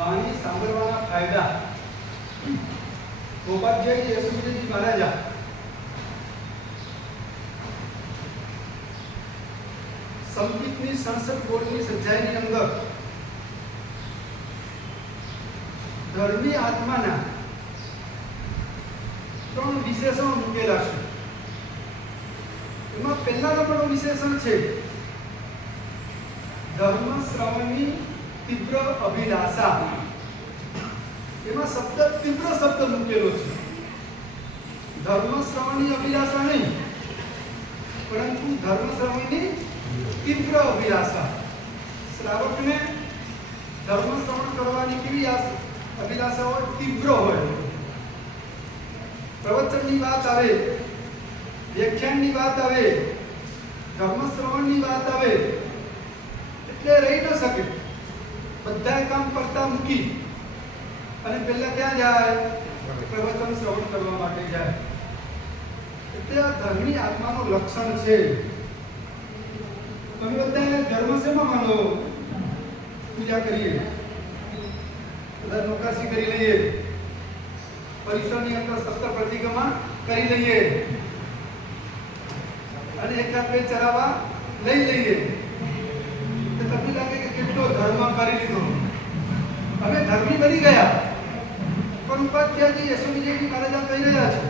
વાણી સાંભળવાના ફાયદા ગોપાલજી યશુજી મહારાજા સંગીતની સંસદ બોર્ડની સજાઈની અંદર ધર્મી આત્માના 3 વિશેષણો મૂકેલા છે. એમાં પહેલા નંબરનું વિશેષણ છે ધર્મ શ્રવણની તીવ્ર અભિલાષા. એમાં શબ્દ તીવ્ર શબ્દ મૂકેલો છે. ધર્મ શ્રવણની અભિલાષા નહીં, પરંતુ ધર્મ શ્રવણની તીવ્ર અભિલાષા. શ્રાવકને ધર્મ શ્રવણ કરવાની કેવી અભિલાષા હોય? તીવ્ર હોય. પ્રવચનની વાત આવે, વ્યાખ્યાનની વાત આવે, ધર્મ શ્રવણની વાત આવે એટલે રહી ન શકે. બધા કામ કરતા મૂકી અને પહેલા ક્યાં જાય? પ્રવચન શ્રવણ કરવા માટે જાય. એટલે આ ધર્મની આત્માનું લક્ષણ છે. તમે બધા ધર્મ શેમાં માનો? પૂજા કરીએ, બધા નોકાશી કરી લઈએ, પરિસરની અંદર સત્ય પ્રતિક્રમણ કરી લઈએ અને એકાદ બે ચરાવા લઈ લઈએ. તો તમને લાગે કે કેટલો ધર્મ કરી લીધો, અમે ધર્મી બની ગયા. પણ ઉપાધ્યાયજી યશુજી મહારાજ કહી રહ્યા છે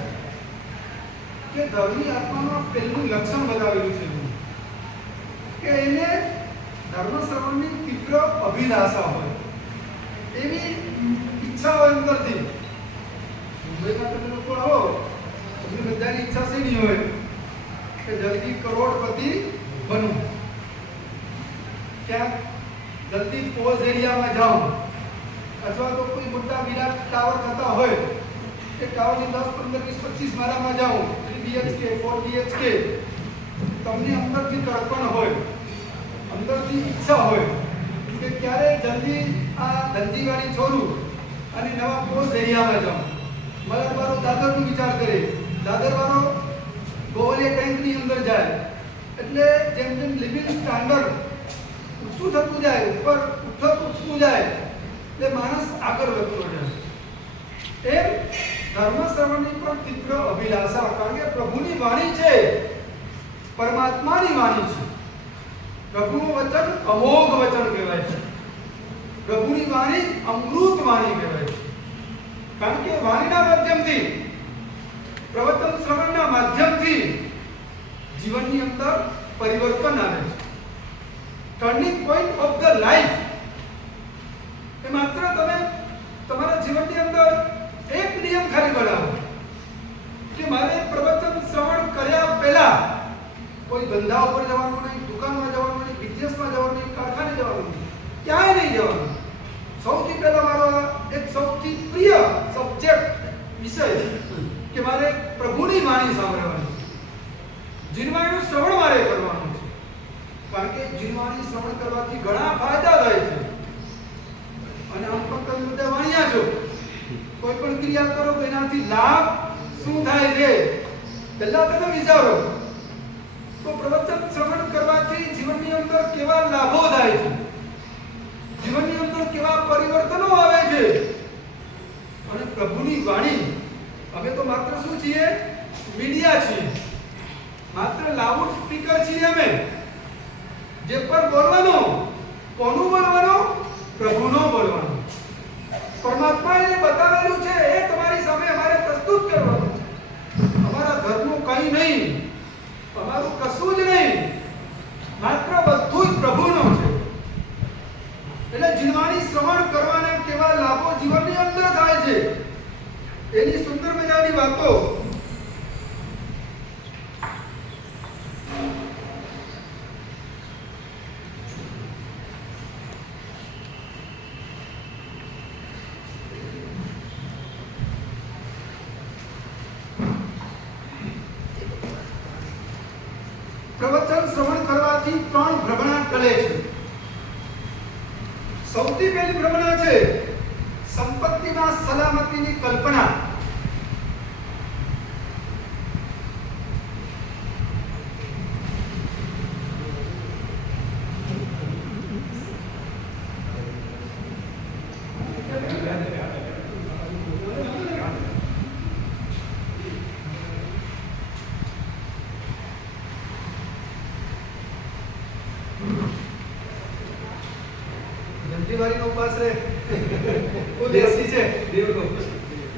કે ધર્મી આત્માનું પહેલું લક્ષણ બતાવેલું છે કે એને ધર્મ શ્રવણની તીવ્ર અભિલાષા હોય, એવી ઈચ્છા હોય અંદરથી. મુંબઈમાં તમે લોકો આવો, તમને બધાની ઈચ્છા શેની હોય કે જલ્દી કરોડપતિ બનવું, ક્યાંક જલ્દી પોઝ એરિયામાં જાઉં, અથવા તો કોઈ મોટા વિરાટ ટાવર થતા હોય એ ટાવરની 10, 15, 20, 25 માળામાં જાઉં, 3 BHK 4 BHK. તમને અંદરથી તડપણ હોય, અંદરથી ઈચ્છા હોય કે ક્યારે જલ્દી આ ધનજીવાળી છોડું અને નવા પોઝ એરિયામાં જાઉં. મલકવાળો દાદરનો વિચાર કરે, દાદરવાળો ગોવલિયા ટેન્કની અંદર જાય. એટલે જેમ જેમ લિવિંગ સ્ટાન્ડર્ડ ઊંચું થતું જાય, ઉપર ઉઠતું જાય, એટલે માણસ આગળ વધતો જાય. એમ ધર્મ શ્રવણની પણ તીવ્ર અભિલાષા. કારણ કે પ્રભુની વાણી છે, પરમાત્માની વાણી છે. પ્રભુનું વચન અમોઘ વચન કહેવાય છે. પ્રભુની વાણી અમૃત વાણી કહેવાય છે. કારણ કે વાણીના માધ્યમથી, પ્રવચન શ્રવણના માધ્યમથી જીવનની અંદર પરિવર્તન આવે છે. Turning point of the life. એ માત્ર તમે તમારા જીવનની અંદર એક નિયમ ખાલી બનાવો કે મારે પ્રવચન શ્રવણ કર્યા પહેલા કોઈ ધંધા ઉપર જવાનું નહીં, દુકાનમાં જવાનું નહીં, બિઝનેસમાં જવાનું નહીં, કારખાને જવાનું નહીં, ક્યાંય નહીં જવાનું. સૌથી પહેલા મારો એક સૌથી પ્રિય સબ્જેક્ટ વિષય કે મારે પ્રભુની વાણી સાંભળવાની છે, જીવવાણીનું શ્રવણ મારે કરવાનું છે. કારણ કે જીવવાણી શ્રવણ કરવાથી ઘણા ફાયદા થાય છે. અને આમ પણ તમે બધા વાણિયા છો, કોઈ પણ ક્રિયા કરો તો એનાથી લાભ શું થાય છે પહેલા તમે વિચારો. તો પ્રવચન શ્રવણ કરવાથી જીવનની અંદર કેવા લાભો થાય છે, જીવનની અંદર કેવા પરિવર્તનો આવે છે. અને પ્રભુની વાણી, અમે તો માત્ર શું છીએ? મીડિયા છીએ, માત્ર લાઉડ સ્પીકર છીએ. અમે જે પર બોલવાનો, કોનું બોલવાનો? પ્રભુનો બોલવાનો. પરમાત્માએ બતાવેલું છે એ તમારી સામે અમારે પ્રસ્તુત કરવાનું છે. અમારા ઘરનું કંઈ નહીં, અમારું કશું જ નહીં, માત્ર બધું જ પ્રભુનો છે. એટલે જીવવાની શ્રવણ કરવાના કેવા લાભો જીવનની અંદર થાય છે એની સુંદર મજાની વાતો પ્રવચન શ્રવણ કરવાથી 3 ભ્રમણા ટળે છે. સૌથી પહેલી ભ્રમણા છે સંપત્તિમાં સલામતીની કલ્પના. દિવાળીનો ઉપાસ રે ફૂલ એસી છે,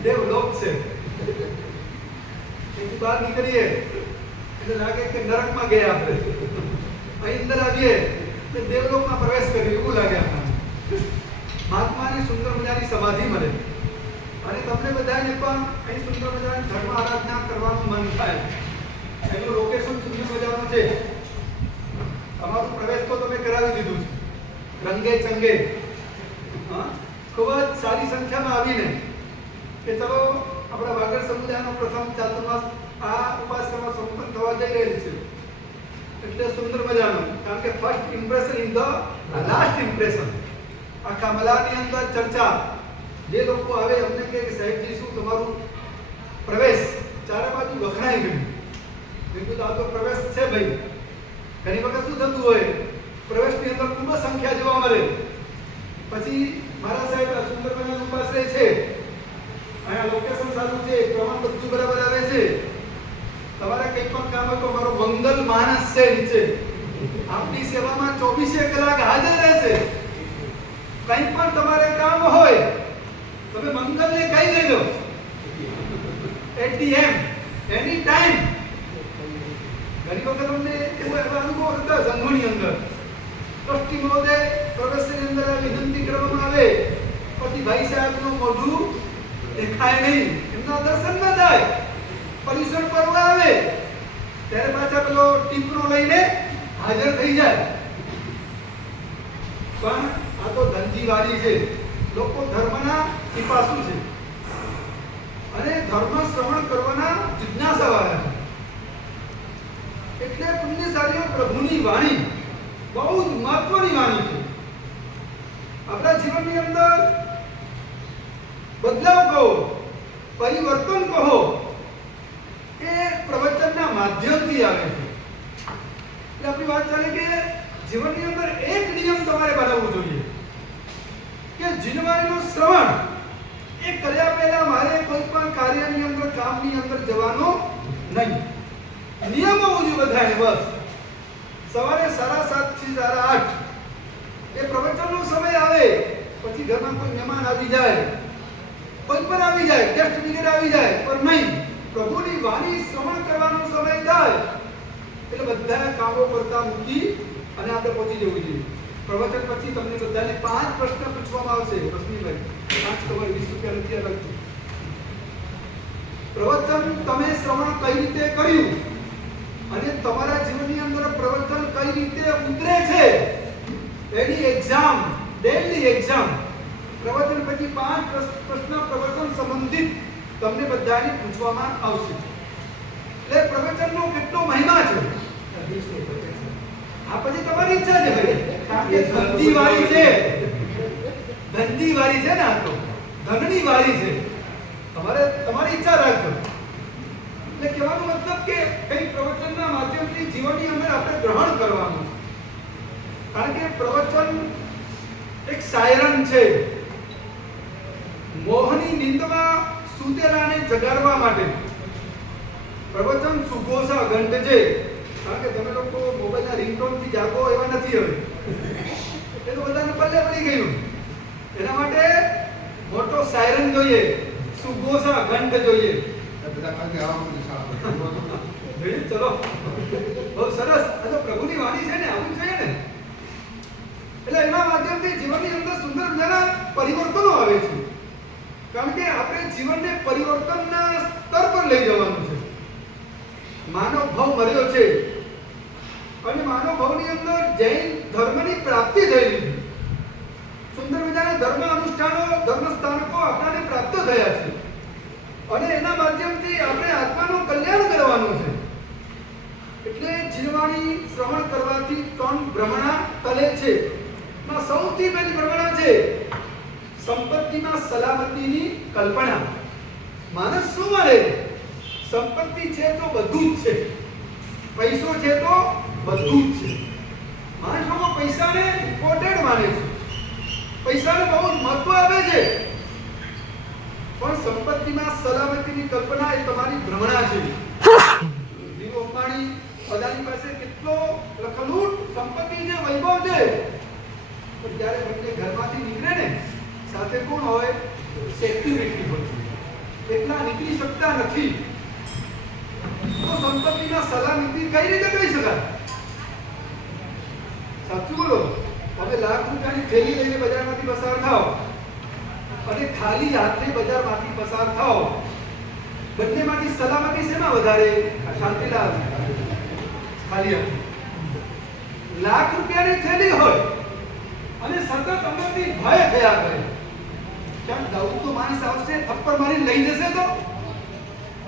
દેવલોક છે. એથી બહાર નીકળીએ એટલે લાગે કે નરકમાં ગયા આપણે, અહીં અંદર આવીએ એટલે દેવલોકમાં પ્રવેશ કરીએ એવું લાગે આપણને. મહાત્માની સુંદર મજાની સમાધિ મળે અને તમને બધાને પણ અહીં સુંદર મજાની ધર્મ આરાધના કરવાનું મન થાય. એનું લોકેશન સુંદર મજાનું છે. અમારું પ્રવેશ તો તમે કરાવી દીધું છે રંગે ચંગે. ખૂબ જ સારી સંખ્યામાં આવીને કે ચલો આપણા વાગડ સમુદાયનો પ્રથમ ચાતુર્માસ આ ઉપાસનામાં સંપન્ન થવા જઈ રહેલ છે. એટલે સુંદર મજાનું, કારણ કે first impression in the last impression. આખા મલાની અંદર ચર્ચા. જે લોકો આવે અમને કહે કે સાહેબજી શું તમારું પ્રવેશ ચારે બાજુ વખણાઈ ગયું. મેં કીધું આ તો પ્રવેશ છે ભાઈ. ઘણી વખત શું થતું હોય, પ્રવેશની અંદર ખૂબ જ સંખ્યા જોવા મળે, પછી મારા સાહેબ આ સુંદર મજાનો ઉપાસ રહે છે, અહીંયા લોકેશન સારું છે, પ્રમાણ બધું બરાબર આવે છે, તમારે કંઈ પણ કામ હોય તો મારો મંગલ માનસ છે નીચે આપની સેવામાં 24 કલાક હાજર રહેશે. કંઈ પણ તમારે કામ હોય તમે મંગલને કહી દેજો, એટીએમ એની ટાઈમ. ઘણી વખત અમને એવો અનુભવ થતા સંઘોની અંદર ટ્રસ્ટી મહોદય પ્રવેશની અંદર વિનંતી કરવામાં આવે, પછી ભાઈ સાહેબનું મોઢું દેખાય નહીં, એમના દર્શન ન થાય. પરિસર પર્વ આવે ત્યારે પાછા પેલો ટીપરો લઈને હાજર થઈ જાય. પણ આ તો ધનજી વાળી છે. લોકો ધર્મના પીપાસુ છે અને ધર્મ શ્રવણ કરવાના જિજ્ઞાસાવાળા છે. એટલે પુણ્યશાળીઓ પ્રભુની વાણી બહુ જ મહત્વની વાણી છે. આપણા જીવનની અંદર બદલાવ કહો, પરિવર્તન કહો, એ પ્રવચનના માધ્યમથી આવે છે. એટલે આપણી વાત ચાલે કે જીવનની અંદર એક નિયમ તમારે બનાવવો જોઈએ કે જીનવાણીનું શ્રવણ એ કર્યા પહેલા મારે કોઈ પણ કાર્યની અંદર, કામની અંદર જવાનો નહીં. નિયમ હોવો જોઈએ બધાને. બસ સવારે 7:30 થી 8:30 એ પ્રવચનનો સમય આવે, પછી ઘરમાં કોઈ મહેમાન આવી જાય, કોઈ પણ આવી જાય, ગેસ્ટ વગેરે આવી જાય, પણ નહીં, પ્રભુની વાણી શ્રવણ કરવાનો સમય થાય એટલે બધા કામો કરતા મૂકી અને આપણે પહોંચી જવું જોઈએ. પ્રવચન પછી તમને બધાને 5 પ્રશ્ન પૂછવામાં આવશે. રશ્મિભાઈ 5 કવર 20 રૂપિયા લખી રાખજો. પ્રવચન તમે શ્રવણ કઈ રીતે કર્યું અને તમારા જીવનની અંદર પ્રવચન કઈ રીતે ઉતરે છે એની એક્ઝામ, ડેઈલી એક્ઝામ. પ્રવચન પછી 5 પ્રશ્ન પ્રવચન સંબંધિત તમને બધાને પૂછવામાં આવશે. એટલે પ્રવચનનો કેટલો મહિમા છે આ પછી તમારી ઈચ્છા છે ભાઈ, કારણ કે ધનની વાળી છે, ધનની વાળી છે ને, આ તો ધનની વાળી છે. તમારે તમારી ઈચ્છા રાખજો. એટલે કહેવાનો મતલબ કે કઈ પ્રવચનના માધ્યમથી જીવનની અંદર આપણે ગ્રહણ કરવાનું છે. કારણ કે પ્રવચન એક સાયરન છે. મોહની નિંદમાં સૂતેલાને જગાડવા માટે પ્રવચન સુઘોષા ઘંટ છે. કારણ કે તમે લોકો મોબાઈલના રિંગટોન થી જાગો એવા નથી હવે, એ તો બધાને પલ્લે પડી ગયું. એના માટે મોટો સાયરન જોઈએ, સુઘોષા ઘંટ જોઈએ. ચલો બહુ સરસ. આ તો પ્રભુની વાણી છે ને, આવું જોઈએ ને. એટલે એના માધ્યમથી જીવનની અંદર સુંદર મજાના પરિવર્તનો આવે છે. કારણ કે આપણે જીવનને પરિવર્તનના સ્તર પર લઈ જવાનું છે. માનવ ભાવ મળ્યો છે અને માનવ ભાવની અંદર જૈન ધર્મની પ્રાપ્તિ થયેલી છે. સુંદર મજાના ધર્મ અનુષ્ઠાનો, ધર્મ સ્થાનકો આપણાને પ્રાપ્ત થયા છે અને એના માધ્યમથી આપણે આત્માનું કલ્યાણ કરવાનું છે. એટલે જીવવાણી શ્રવણ કરવાથી 3 ભ્રમણા તલે છે. માં સૌથી પહેલી ભ્રમણા છે સંપત્તિમાં સલામતીની કલ્પના. માણસ શું માને? સંપત્તિ છે તો બધું જ છે, પૈસો છે તો બધું જ છે. માણસ લોકો પૈસાને ઇમ્પોર્ટન્ટ માને છે, પૈસાને બહુ મહત્વ આપે છે, પણ સંપત્તિમાં સલામતીની કલ્પના એ તમારી ભ્રમણા છે. ધીરુ અંબાણી, અદાણી પાસે કેટલો લખલૂટ સંપત્તિ છે, વૈભવ છે, પણ જ્યારે બંને ઘરમાંથી સેક્યુરિટી હોય એટલા નીકળી શકતા નથી. તો સંપત્તિના સલામતી કઈ રીતે કહી શકાય? સાચું બોલો. તમે લાખ રૂપિયાની થેલી લઈને બજારમાંથી પસાર થાઓ અને ખાલી હાથે બજારમાંથી પસાર થાઓ, બંનેમાંથી સલામતી શેમાં વધારે? શાંતિલાલ, ખાલી હાથે. લાખ રૂપિયાની થેલી હોય અને સતત અંદરથી ભય થયા કરે, ક્યાંક દઉં તો માણસ આવશે થપ્પડ મારી લઈ જશે તો,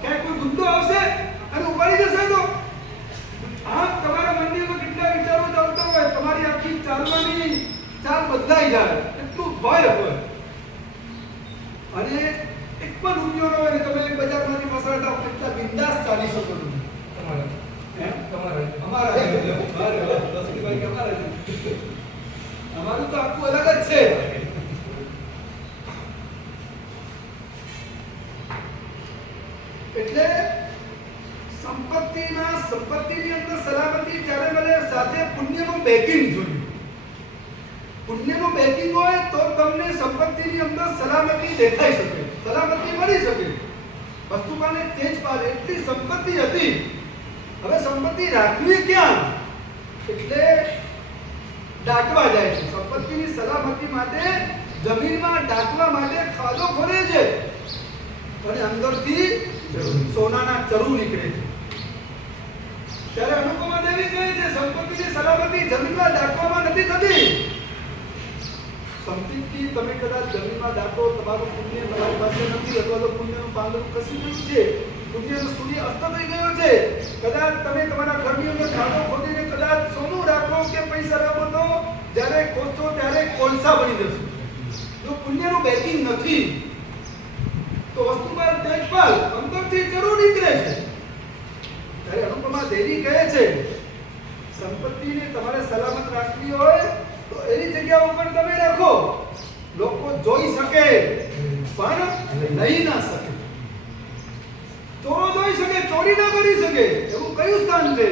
ક્યાંક કોઈ ગુંડો આવશે અને ઉપાડી જશે તો, આમ તમારા મનની કેટલા વિચારો ચાલતા હોય, તમારી આખી ચાલવાની ચાલ બદલાઈ જાય, એટલું ભય હોય. અને એક પણ રૂપિયો ન હોય ને તમે બજારમાંથી પસાર થાવ, કેટલા બિંદાસ ચાલી શકો છો. અમારું તો આખું અલગ જ છે. એટલે સંપત્તિની અંદર સલામતી ત્યારે મળે સાથે પુણ્યનું બેકિંગ જોઈએ. પુણ્યનું બેકિંગ હોય તો તમને સંપત્તિની અંદર સલામતી દેખાઈ શકે, સલામતી મળી શકે. વસ્તુપાને તેજ પાલે એટલી સંપત્તિ હતી. હવે સંપત્તિ રાખવી ક્યાં? એટલે દાટવા જાય છે. સંપત્તિની સલામતી માટે જમીનમાં દાટવા માટે ખાડો ખોદે છે અને અંદરથી સોનાના ચરુ નીકળે છે. ત્યારે અનુપમા દેવી કહે છે સંપત્તિની સલામતી જમીનમાં દાટવામાં નથી થતી. સંપત્તિ તમે કદાચ જમીનમાં દાટો, તમારું પુણ્ય તમારી પાસે નથી, અથવા તો પુણ્યનું પાંદડું ખસી ગયું છે, પુણ્યનો સૂર્ય અસ્ત થઈ ગયો છે, કદાચ તમે તમારા ઘરની અંદર ખાડો ખોદીને કદાચ સોનું રાખો કે પૈસા રાખો તો જ્યારે ખોદશો ત્યારે કોલસા બની જશે. જો પુણ્યનું બેકિંગ નથી તો વસ્તુમાં તેજપાલ અંદરથી જરૂર નીકળે છે. ત્યારે અનુપમા દેવી કહે છે સંપત્તિને તમારે સલામત રાખવી હોય તો એવી જગ્યા ઉપર તમે રાખો લોકો જોઈ શકે પણ લઈ ના શકે, ચોરો જોઈ શકે ચોરી ના કરી શકે, એવું કયું સ્થાન છે?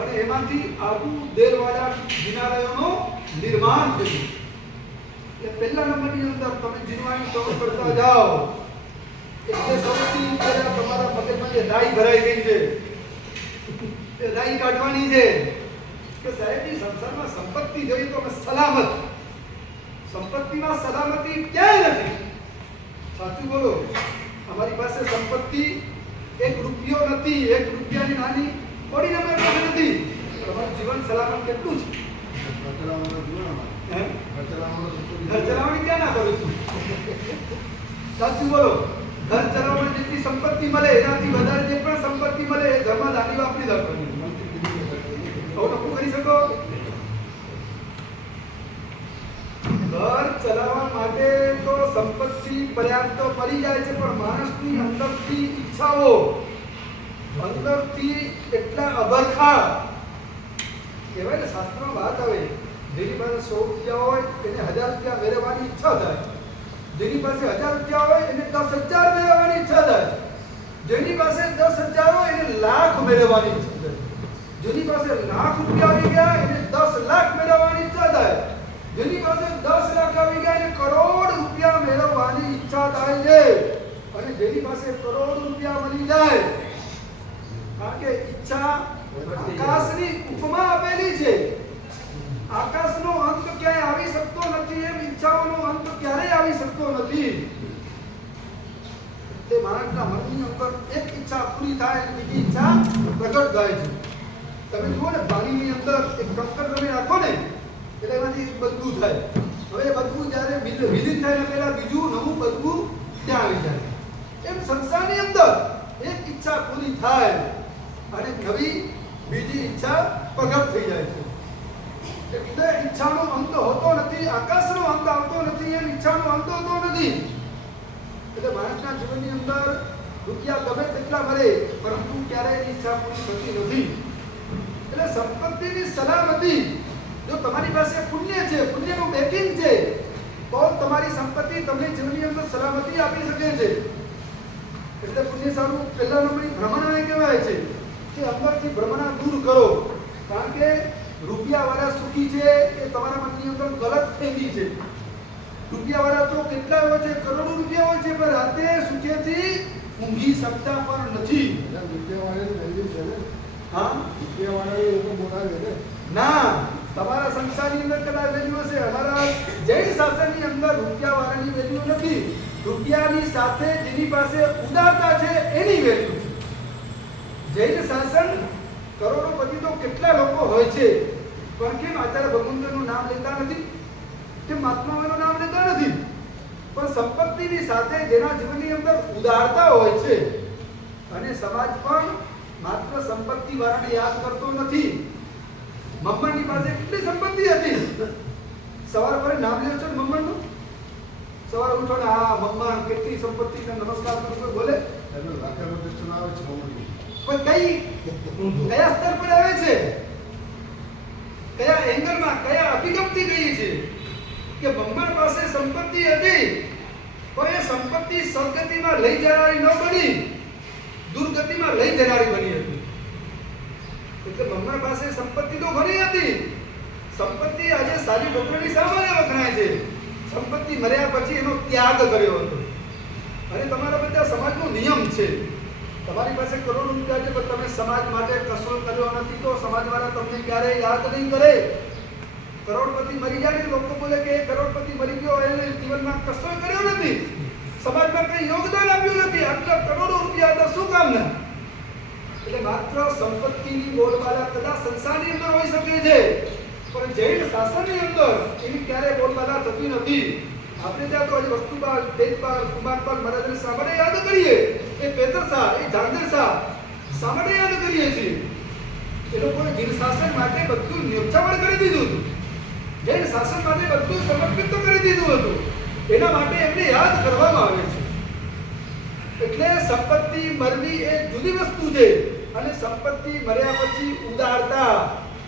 અને એમાંથી આબુ દેરવાડા જિનાલયોનું નિર્માણ થયું. એટલે પહેલા નંબરની અંદર તમે જીનવાનું શરૂ કરતા જાઓ એટલે સૌથી પહેલા તમારા મગજમાં જે રાઈ ભરાઈ ગઈ છે એ રાઈ કાઢવાની છે કે સાહેબની સંસારમાં સંપત્તિ જોઈએ તો અમે સલામત. સંપત્તિમાં સલામતી ક્યાંય નથી. સાચું બોલો. અમારી પાસે સંપત્તિ એક રૂપિયો નથી, એક રૂપિયાની નાની કોડી નંબર પાસે નથી. તમારું જીવન સલામત કેટલું છે? ઘર ચલાવવાની ક્યાં ના કરું છું? સાચું બોલો. ઘર ચલાવવાની જેટલી સંપત્તિ મળે એનાથી વધારે જે પણ સંપત્તિ મળે એ ઘરમાં દાદી વાપરી દો. આવું નક્કી કરી શકો? ઘર ચલાવવા માટે તો સંપત્તિ પર્યાપ્ત પડી જાય છે, પણ માણસની અંદરથી ઈચ્છાઓ, અંદરથી એટલા અભરખા કહેવાય ને, શાસ્ત્રમાં વાત આવે જેની પાસે 100 રૂપિયા હોય એને 1000 રૂપિયા મેળવવાની ઈચ્છા થાય, જેની પાસે 1000 રૂપિયા હોય એને 10,000 મેળવવાની ઈચ્છા થાય, જેની પાસે 10,000 હોય એને લાખ મેળવવાની ઈચ્છા થાય, જેની પાસે લાખ રૂપિયા આવી ગયા એને 10 લાખ મેળવવાની ઈચ્છા થાય, જેની પાસે 10 લાખ આવી ગયા એને કરોડ રૂપિયા મેળવવાની ઈચ્છા થાય છે. અને જેની પાસે કરોડ રૂપિયા મળી જાય, કારણ કે ઈચ્છા આકાશની ઉપમા આપેલી છે. આકાશનો અંત ક્યાંય આવી શકતો નથી, એમ ઈચ્છાઓનો અંત ક્યારેય આવી શકતો નથી. તે માણસના મનની અંદર એક ઈચ્છા પૂરી થાય અને બીજી ઈચ્છા પ્રગટ થાય છે. તમે જુઓ ને પાણીની અંદર એક કંકર તમે રાખો ને એટલે એમાંથી બદબુ થાય. હવે એ બદબુ જ્યારે વિલીન થાય ને પહેલા બીજું નવું બદબુ ત્યાં આવી જાય. એમ સંસારની અંદર એક ઈચ્છા પૂરી થાય અને નવી બીજી ઈચ્છા પ્રગટ થઈ જાય છે. એટલે ઈચ્છાનો અંત હોતો નથી, આકાશનો અંત આવતો નથી, એમ ઈચ્છાનો અંત હોતો નથી. એટલે માણસના જીવનની અંદર રૂપિયા ગમે તેટલા મળે પરંતુ ક્યારેય એની ઈચ્છા પૂરી થતી નથી. એટલે સંપત્તિની સલામતી, જો તમારી પાસે પુણ્ય છે, પુણ્યનું બેકિંગ છે, તો તમારી સંપત્તિ તમને જીવનની અંદર સલામતી આપી શકે છે. એટલે પુણ્ય સારું પહેલા નંબરની ભ્રમણા કહેવાય છે કે અંદરથી ભ્રમણા દૂર કરો. કારણ કે રૂપિયા વાળા સુખી છે એ તમારા મનની અંદર ગલત ફેંકી છે. રૂપિયાવાળા તો કેટલા હોય છે, કરોડો રૂપિયા હોય છે, પણ રાતે સુખેથી ઊંઘી શકતા પણ નથી. હા, ના, તમારા સંસારની અંદર કદાચ વેલ્યુ હશે, અમારા જૈન શાસનની અંદર રૂપિયાવાળાની વેલ્યુ નથી. રૂપિયાની સાથે જેની પાસે ઉદારતા છે એની વેલ્યુ છે. જૈન શાસન કરોડોપતિ તો કેટલા લોકો હોય છે, પણ કેમ આચાર્ય ભગવંતનું નામ લેતા નથી, કે મહાત્માઓનું નામ લેતા નથી? પણ સંપત્તિની સાથે જેના જીવનની અંદર ઉદારતા હોય છે, અને સમાજ પણ માત્ર સંપત્તિ વાળાને યાદ કરતો નથી. મમ્મણની પાસે કેટલી સંપત્તિ હતી? સવાર પર નામ લ્યો છો મમ્મણનું? સવારે ઉઠો ને આ મમ્મણ કેટલી સંપત્તિ ને નમસ્કાર કરો કોઈ બોલે? એનો લાખનો દર્શન આવે છે મમ્મણની. પણ કયા સ્તર પર આવે છે, કયા એંગલમાં, કયા અભિગમથી ગઈ છે કે મમ્મણ પાસે સંપત્તિ હતી, પણ એ સંપત્તિ સદગતિમાં લઈ જનારી ન બની, દુર્ગતિમાં લઈ જનારી બની હતી. એટલે મમ્મણ પાસે સંપત્તિ તો ઘણી હતી. સંપત્તિ આજે સારી ભદ્રની સામાન્ય વખણાય છે. સંપત્તિ મર્યા પછી એનો ત્યાગ કર્યો હતો. અને તમારા બધા સમાજનો નિયમ છે, તમારી પાસે કરોડો રૂપિયા છે પણ તમે સમાજ માટે કશું કર્યો નથી તો સમાજવાળા તમને ક્યારેય યાદ નહીં કરે. કરોડપતિ મરી જાય ને લોકો બોલે કે કરોડપતિ મરી ગયો, એને જીવનમાં કશું કર્યો નથી, સમાજમાં કંઈ યોગદાન આપ્યું નથી, આટલા કરોડો રૂપિયા હતા, શું કામના? એટલે માત્ર સંપત્તિની બોલબાલા કદાચ સંસારની અંદર હોઈ શકે છે, પણ જૈન શાસનની અંદર એની ક્યારેય બોલબાલા થતી નથી. આપણે ત્યાં તો આજે વસ્તુપાલ, તેજપાલ, કુમારપાલ મહારાજને સાંભળે યાદ કરીએ, એ પેતરશાહ, એ જાંજરશાહ સાંભળે યાદ કરીએ છીએ. એ લોકોએ જૈન શાસન માટે બધું ન્યોછાવર કરી દીધું હતું, જૈન શાસન માટે બધું સમર્પિત કરી દીધું હતું. એના માટે એમને યાદ કરવામાં આવે છે. એટલે સંપત્તિ મરવી એ જુદી વસ્તુ છે, અને સંપત્તિ મર્યા પછી ઉદારતા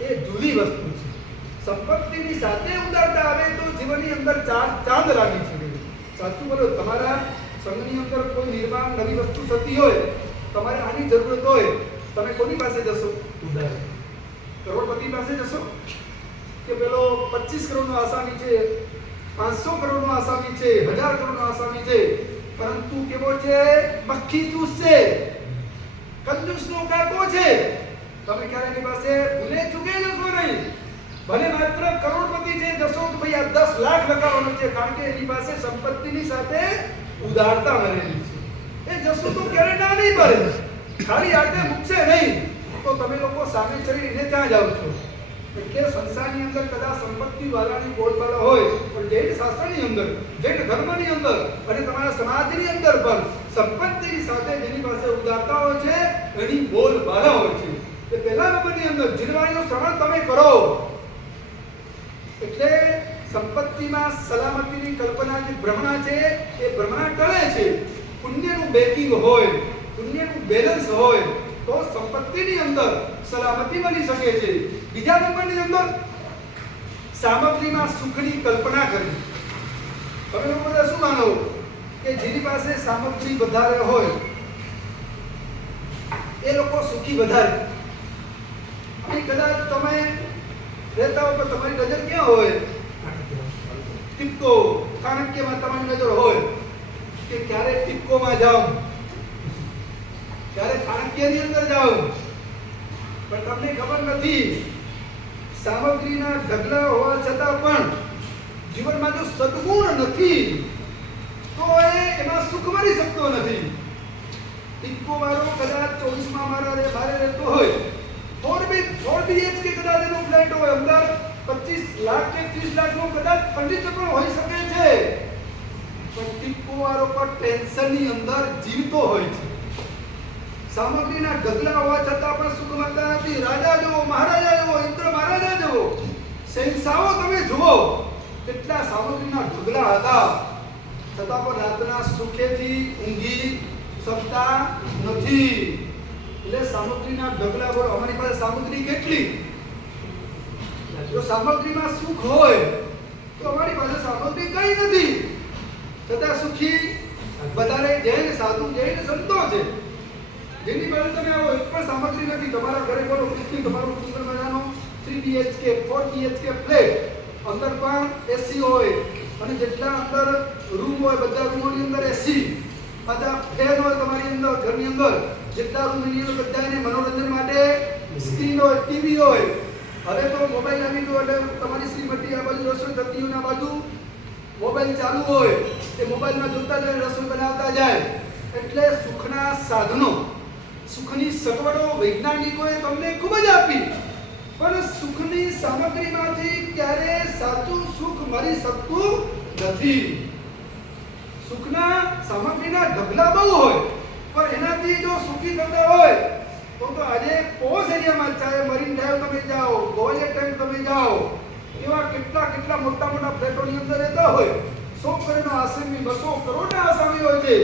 એ જુદી વસ્તુ છે. સંપત્તિની સાથે ઉદારતા આવે તો જીવનની અંદર ચાંદ લાગી છે. સાચું બોલો, તમારા સંઘની અંદર કોઈ નિર્માણ નવી વસ્તુ થતી હોય, તમારે આની જરૂરત હોય, તમે કોની પાસે જશો? ઉદાર કરોડપતિ પાસે જશો કે પેલો 25 કરોડનો આસામી છે, 500 કરોડનો આસામી છે, 1000 કરોડનો આસામી છે, પરંતુ કેવો છે? મક્ખી ચૂસશે, કંજૂસનો કાકો છે. તમે ક્યારે એની પાસે ભૂલે ચૂકે જશો નહીં. ભલે માત્ર કરોડપતિ છે, જશો કે ભાઈ આ 10 લાખ લગાવવાનો છે, કારણ કે એની પાસે સંપત્તિની સાથે ઉદારતા મળેલી છે. એ જશો તો ક્યારે ના નહીં પડે, ખાલી હાથે મૂકશે નહીં તો તમે લોકો સામે ચડીને ત્યાં જાઓ છો. એટલે સંસારની અંદર કદાચ સંપત્તિ વાળાની બોલબાલા હોય, પણ જૈન શાસ્ત્રની અંદર, જૈન ધર્મની અંદર અને તમારા સમાજની અંદર પણ સંપત્તિની સાથે જેની પાસે ઉદારતા હોય છે એની બોલબાલા હોય છે. એ પહેલા નંબરની અંદર જીવવાણીનું શ્રવણ તમે કરો. એટલે સંપત્તિમાં સલામતીની કલ્પના જે ભ્રમણા છે એ ભ્રમણા ટળે છે. પુણ્યનું બેકિંગ હોય, પુણ્યનું બેલેન્સ હોય તો સંપત્તિની અંદર સલામતી બની શકે છે. બીજા નંબરની અંદર સામગ્રીમાં સુખની કલ્પના કરવી. તમે લોકો બધા શું માનો કે જેની પાસે સામગ્રી વધારે હોય એ લોકો સુખી વધારે? અને કદાચ તમે રહેતા હો તો તમારી નજર ક્યાં હોય? ટિપકો, ચાણક્યમાં તમારી નજર હોય કે ક્યારે ટિપકોમાં જાઉં, ક્યારે ચાણક્યની અંદર જાઉં, પણ તમને ખબર નથી સામગ્રીના ઢગલા હોવા છતાં પણ જીવનમાં જો સદગુણ નથી તો એમાં સુખ મળી શકતો નથી. ટિપકો વાળો કદાચ 24માં મારા બારે રહેતો હોય, 4 BHK કદાચ એનો ફ્લેટ હોય, અંદર 25 લાખ કે 30 લાખનો કદાચ ફર્નિચર પણ હોઈ શકે છે, પણ ટિપકો વાળો પણ ટેન્શનની અંદર જીવતો હોય છે. સામગ્રીના ઢગલા હોવા છતાં પણ સુખ મળતા નથી. રાજા જુઓ, મહારાજા જુઓ, ઇન્દ્ર મહારાજા જુઓ, શહેનશાહો તમે જુઓ, કેટલા સામગ્રીના ઢગલા હતા, છતાં પણ રાતના સુખેથી ઊંઘી શકતા નથી. એટલે સામગ્રીના ઢગલા પર અમારી પાસે સામગ્રી કેટલી? જો સામગ્રીમાં સુખ હોય તો અમારી પાસે સામગ્રી કઈ નથી, છતાં સુખી વધારે જૈન સાધુ, જૈન સંતો છે જેની પાસે તમે આવો એક પણ સામગ્રી નથી. તમારા ઘરે બોલો કેટલી તમારું સુંદર મજાનો 3 BHK 4 BHK ફ્લેટ, અંદર પણ એસી હોય, અને જેટલા અંદર રૂમ હોય બધા રૂમોની અંદર એસી પાછા ફેન હોય તમારી અંદર ઘરની અંદર જેટલા રૂમ એની અંદર બધાને મનોરંજન માટે સ્ક્રીન હોય ટીવી હોય. હવે તો મોબાઈલ આવી ગયો એટલે તમારી શ્રીમતી આ બાજુ રસોઈ થતી હોય ને આ બાજુ મોબાઈલ ચાલુ હોય એ મોબાઈલમાં જોતા જાય રસોઈ બનાવતા જાય. એટલે સુખના સાધનો સુખની સગવડો વૈજ્ઞાનિકોએ તમને ખૂબ જ આપી, પણ સુખની સામગ્રીમાંથી ક્યારે સાચું સુખ મળી શકતું નથી. સુખના સામગ્રીના ઢગલા બહુ હોય પણ એનાથી જો સુખી થતા હોય તો આજે પોશ એરિયામાં ચાહે મરીન ડ્રાઈવ તમે જાઓ, ગોવાલિયર ટેમ્પ તમે જાઓ, એવા કેટલા મોટા ફ્લેટોની અંદર રહેતા હોય 100 કરોડના આસામી 200 કરોડના આસામી હોય છે.